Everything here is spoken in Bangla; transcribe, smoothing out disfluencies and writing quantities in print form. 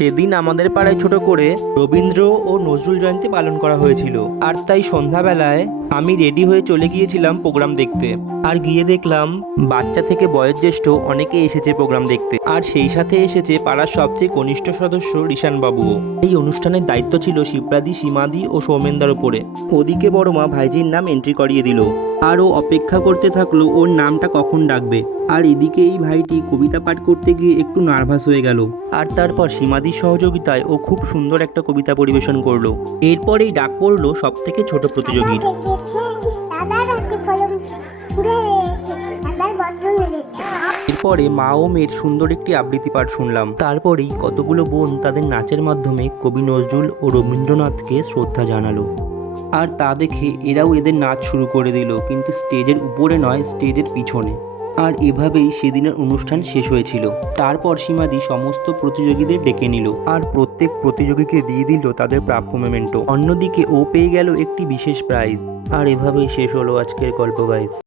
সেদিন আমাদের পাড়ায় ছোট করে রবীন্দ্র ও নজরুল জয়ন্তী পালন করা হয়েছিল। আর তাই সন্ধ্যাবেলায় আমি রেডি হয়ে চলে গিয়েছিলাম প্রোগ্রাম দেখতে। আর গিয়ে দেখলাম বাচ্চা থেকে বয়োজ্যেষ্ঠ অনেকে এসেছে প্রোগ্রাম দেখতে। আর সেই সাথে এসেছে পাড়ার সবচেয়ে কনিষ্ঠ সদস্য ঋষান বাবুও। এই অনুষ্ঠানের দায়িত্ব ছিল শিবরাদি, সীমাদি ও সৌমেনদার ওপরে। ওদিকে বড়মা ভাইজির নাম এন্ট্রি করিয়ে দিল, আর ও অপেক্ষা করতে থাকলো ওর নামটা কখন ডাকবে। আর এদিকে এই ভাইটি কবিতা পাঠ করতে গিয়ে একটু নার্ভাস হয়ে গেল। আর তারপর সীমাদির সহযোগিতায় ও খুব সুন্দর একটা কবিতা পরিবেশন করলো। এরপরেই ডাক পড়লো সব থেকে ছোট প্রতিযোগীর। এরপরে মা ও মেয়ের সুন্দর একটি আবৃত্তি পাঠ শুনলাম। তারপরেই কতগুলো বোন তাদের নাচের মাধ্যমে কবি নজরুল ও রবীন্দ্রনাথকে শ্রদ্ধা জানালো। আর তা দেখে এরাও এদের নাচ শুরু করে দিল, কিন্তু স্টেজের উপরে নয়, স্টেজের পিছনে। আর এভাবেই সেদিনের অনুষ্ঠান শেষ হয়েছিল। তারপর সীমাদি সমস্ত প্রতিযোগীদের ডেকে নিল আর প্রত্যেক প্রতিযোগীকে দিয়ে দিল তাদের প্রাপ্য মেমেন্টো। অন্যদিকে ও পেয়ে গেল একটি বিশেষ প্রাইজ। আর এভাবেই শেষ হলো আজকের গল্প গাইজ।